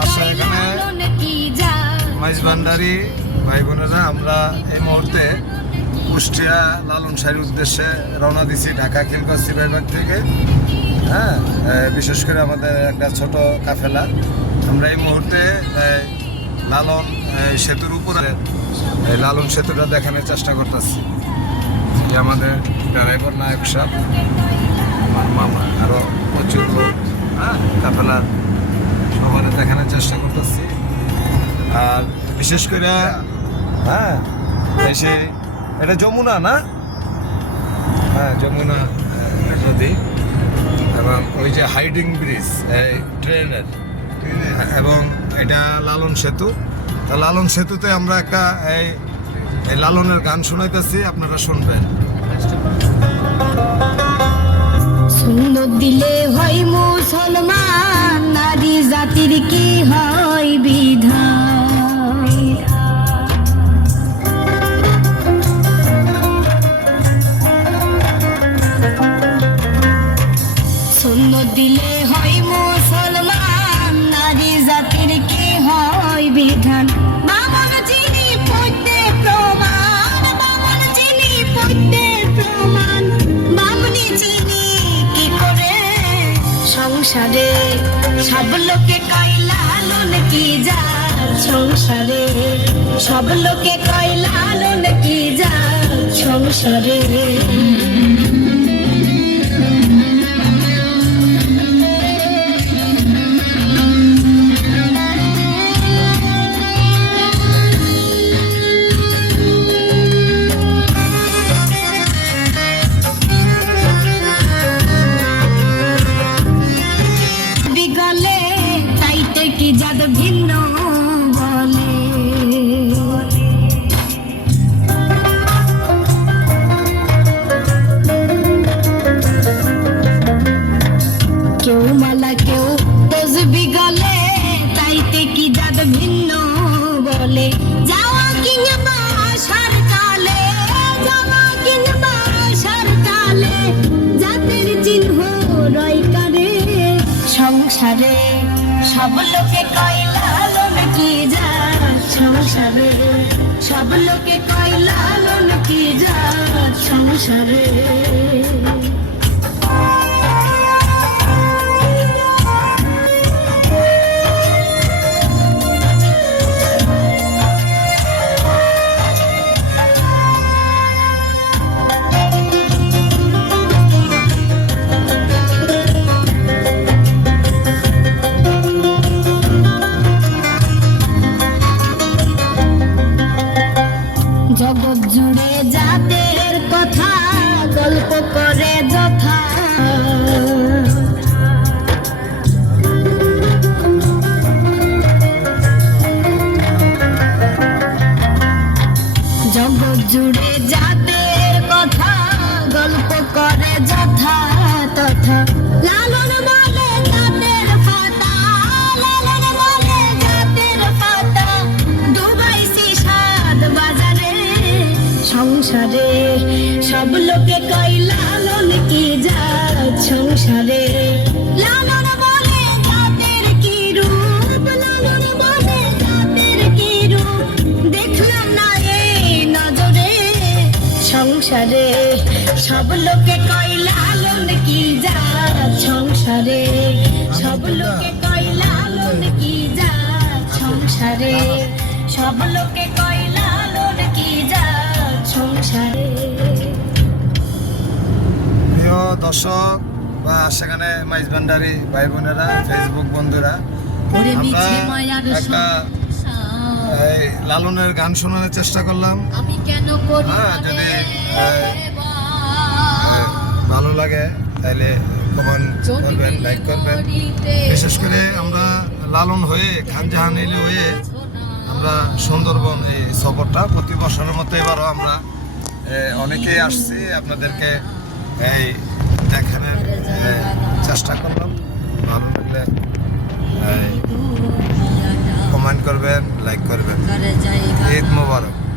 আচ্ছা, এখানে মাইজভান্ডারি ভাই বোনেরা আমরা এই মুহূর্তে কুষ্টিয়া লালন শাহীর উদ্দেশ্যে রওনা দিছি ঢাকা খিলগাঁও বিভাগ থেকে। হ্যাঁ, বিশেষ করে আমাদের একটা ছোট কাফেলা। আমরা এই মুহূর্তে লালন সেতুর উপরে লালন সেতুটা দেখানোর চেষ্টা করতেছি। আমাদের ড্রাইভার নায়ক সাহেব, আমার মামা, আরও প্রচুর লোক, হ্যাঁ, কাফেলা সবার দেখানোর চেষ্টা করতেছি। আর বিশেষ করে হ্যাঁ এসে এটা যমুনা না, হ্যাঁ যমুনা নদী, এবং ওই যে হাইডিং ব্রিজ এই ট্রেনের, এবং এটা লালন সেতু। তা লালন সেতুতে আমরা একটা এই লালনের গান শোনাইতেছি, আপনারা শুনবেন। সুন্দর দিলে হয় মুসলমান, নারী জাতির কি হয় বিধান। সুন্দর দিলে হয় মুসলমান, নারী জাতির কি হয় বিধান। বামন চিনি পড়তে প্রমাণ, বামন চিনি পড়তে প্রমাণ, বামনি চিনি কি করে সংসারে সব লোকে কয় লালন কি যায় সংসারে, সব লোকে কয় লালন কি যায় সংসারে। বিগলে তাইতে কি জাদ ভিন্ন বলে, কেউ মালা কেউ তসবি গলে তাইতে কি জাদ ভিন্ন বলে। যাওয়া কিংবা আসার কালে, যাওয়া কিংবা আসার কালে, জাতের চিহ্ন রয় কারে সংসারে, সব লোকে কয় লালন কি যায় সংসারে, সব লোকে কয় লালন কি যায় সংসারে। জগৎ জুড়ে জাতের কথা গল্প করে যথা, জগৎ জুড়ে জাতের কথা গল্প করে যথা তথা। লালন বলে জাতের পাতা, লালন বলে জাতের পাতা, ডুবাইছি সাত বাজারে সংসারে, সব লোকে কয় লালন কি যায় সংসারে। লালন বলে জাতের কি রূপ, লালন বলে জাতের কি রূপ, দেখলাম না এই নজরে সংসারে, সব লোকে কয় লালন কি যায় সংসারে, সব লোকে কয় লালন কি যায় সংসারে, সব লোকে কয় লালন কি যায় সংসারে। প্রিয় দর্শক বা সেখানে মাইজভান্ডারি ভাই বোনেরা, ফেসবুক বন্ধুরা, আমরা একটা এই লালনের গান শোনানোর চেষ্টা করলাম। হ্যাঁ, যদি ভালো লাগে তাহলে কমেন্ট করবেন, লাইক করবেন। বিশেষ করে আমরা লালন হয়ে খানজাহানিলি হয়ে আমরা সুন্দরবন এই সফরটা প্রতি বছরের মতো এবারও আমরা অনেকেই আসছি, আপনাদেরকে এই দেখানোর চেষ্টা করলাম। ভালো লাগলে কমেন্ট করবেন, লাইক করবেন। ঈদ মোবারক।